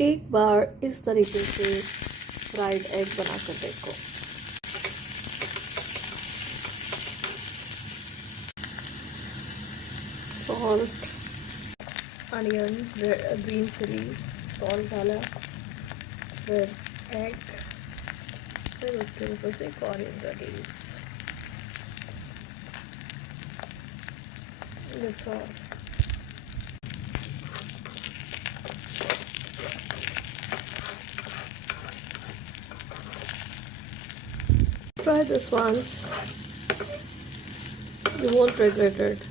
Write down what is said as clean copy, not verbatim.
एक बार इस तरीके से फ्राइड एग बनाकर देखो। Salt, onion, green chilli, salt डाला, फिर एग, फिर उसके ऊपर से coriander leaves. That's all. Try this once. You won't regret it.